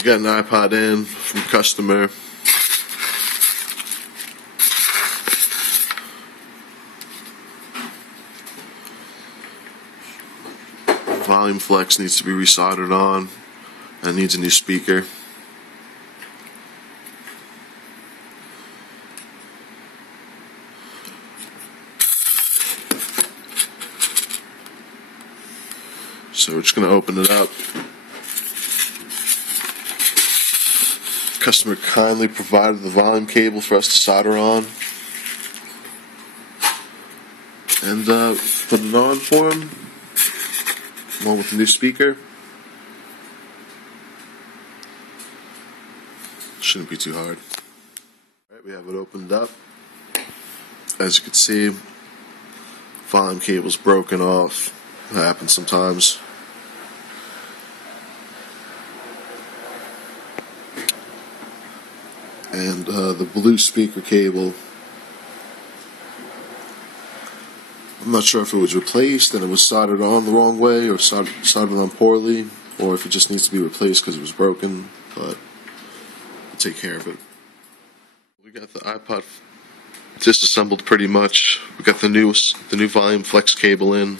We got an iPod in from customer. Volume flex needs to be resoldered on and needs a new speaker. So we're just going to open it up. Customer kindly provided the volume cable for us to solder on and put it on for him, along with the new speaker. Shouldn't be too hard. Alright, we have it opened up. As you can see, volume cable's broken off. It happens sometimes. And the blue speaker cable, I'm not sure if it was replaced and it was soldered on the wrong way, or soldered on poorly, or if it just needs to be replaced because it was broken, but we'll take care of it. We got the iPod disassembled pretty much. We got the new volume flex cable in.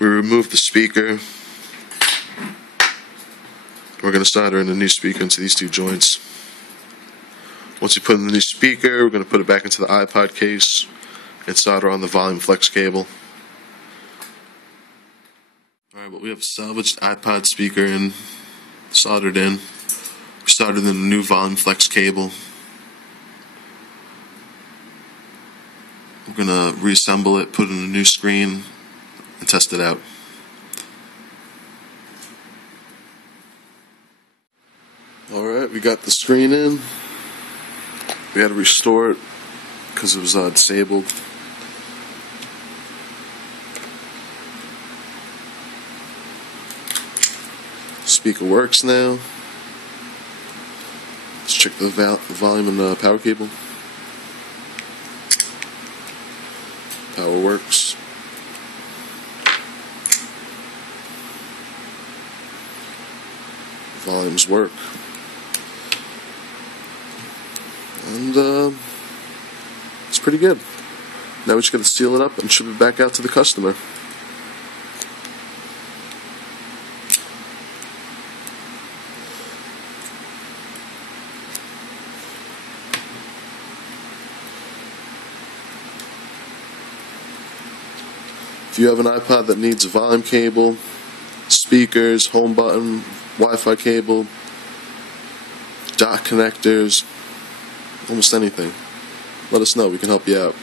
We removed the speaker. We're going to solder in a new speaker into these two joints. Once you put in the new speaker, we're going to put it back into the iPod case and solder on the volume flex cable. Alright, well, we have a salvaged iPod speaker in, soldered in. We soldered in the new volume flex cable. We're going to reassemble it, put in a new screen, and test it out. Alright, we got the screen in. We had to restore it because it was disabled. Speaker works now. Let's check the volume and the power cable. Power works. Volumes work. And it's pretty good. Now we just got to seal it up and ship it back out to the customer. If you have an iPod that needs a volume cable, speakers, home button, Wi-Fi cable, dock connectors, almost anything, let us know. We can help you out.